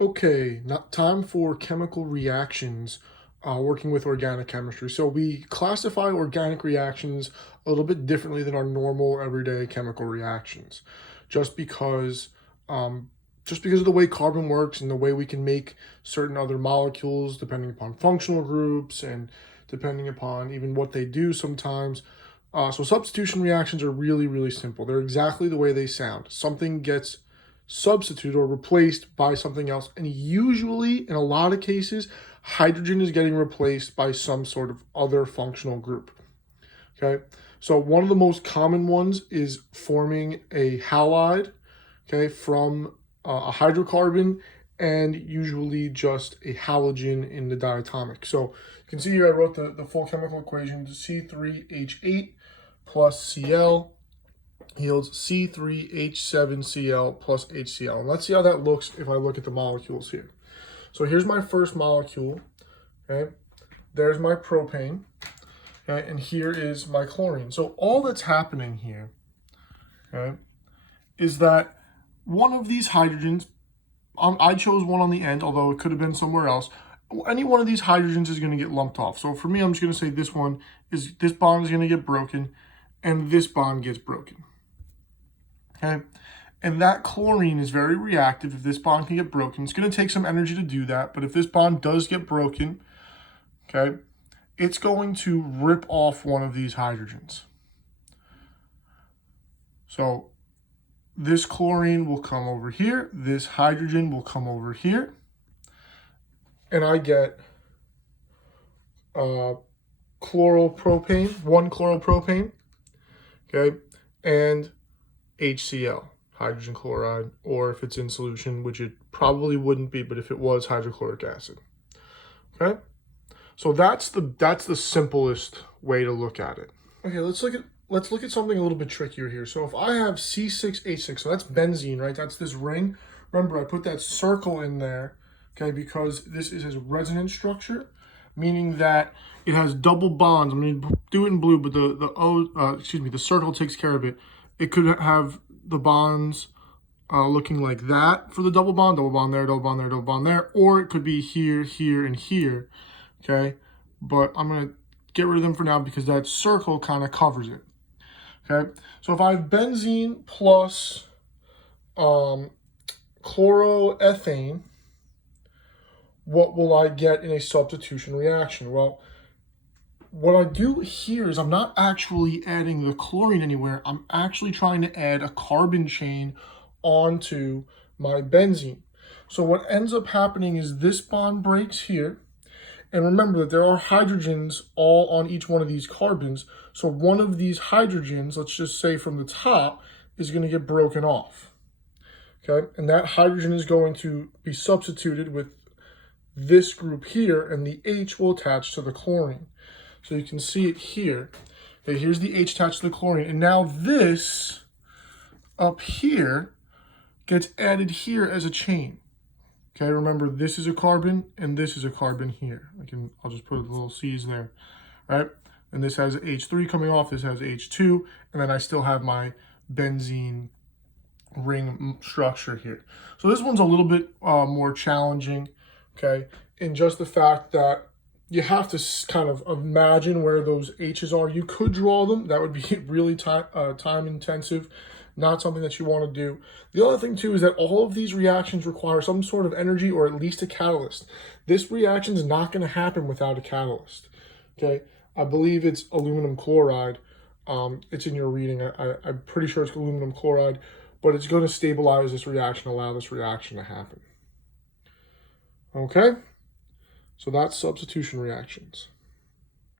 Okay, now time for chemical reactions working with organic chemistry. So we classify organic reactions a little bit differently than our normal everyday chemical reactions, just because um, just because of the way carbon works and the way we can make certain other molecules depending upon functional groups and depending upon even what they do sometimes. So substitution reactions are really, really simple. They're exactly the way they sound. Something gets substituted or replaced by something else. And usually, in a lot of cases, hydrogen is getting replaced by some sort of other functional group. Okay. So one of the most common ones is forming a halide, okay, from a hydrocarbon and usually just a halogen in the diatomic. So you can see here I wrote the full chemical equation, C3H8 plus Cl yields C3H7Cl plus HCl. And let's see how that looks if I look at the molecules here. So here's my first molecule, okay? There's my propane, okay? And here is my chlorine. So all that's happening here, okay, is that one of these hydrogens, I chose one on the end, although it could have been somewhere else. Any one of these hydrogens is going to get lumped off. So for me, I'm just going to say this bond is going to get broken, and this bond gets broken. Okay, and that chlorine is very reactive. If this bond can get broken, it's going to take some energy to do that. But if this bond does get broken, okay, it's going to rip off one of these hydrogens. So this chlorine will come over here. This hydrogen will come over here. And I get chloropropane, one chloropropane, okay, and HCl, hydrogen chloride, or if it's in solution, which it probably wouldn't be, but if it was, hydrochloric acid. Okay, so that's the simplest way to look at it. Okay, let's look at something a little bit trickier here. So if I have C6H6, so that's benzene, right? That's this ring. Remember, I put that circle in there, okay, because this is a resonance structure, meaning that it has double bonds. I'm going to do it in blue, but the circle takes care of it. It could have the bonds looking like that for the double bond there, double bond there, double bond there, or it could be here, here, and here, okay? But I'm going to get rid of them for now because that circle kind of covers it, okay? So if I have benzene plus chloroethane, what will I get in a substitution reaction? Well, what I do here is I'm not actually adding the chlorine anywhere. I'm actually trying to add a carbon chain onto my benzene. So what ends up happening is this bond breaks here. And remember that there are hydrogens all on each one of these carbons. So one of these hydrogens, let's just say from the top, is going to get broken off. Okay, and that hydrogen is going to be substituted with this group here, and the H will attach to the chlorine. So you can see it here. Okay, here's the H attached to the chlorine. And now this up here gets added here as a chain. Okay, remember this is a carbon and this is a carbon here. I'll just put little C's there, right? And this has H3 coming off, this has H2, and then I still have my benzene ring structure here. So this one's a little bit more challenging, okay, in just the fact that you have to kind of imagine where those H's are. You could draw them. That would be really time intensive, not something that you want to do. The other thing too is that all of these reactions require some sort of energy or at least a catalyst. This reaction is not going to happen without a catalyst, okay? I believe it's aluminum chloride. It's in your reading. I'm pretty sure it's aluminum chloride, but it's going to stabilize this reaction, allow this reaction to happen. Okay? So that's substitution reactions.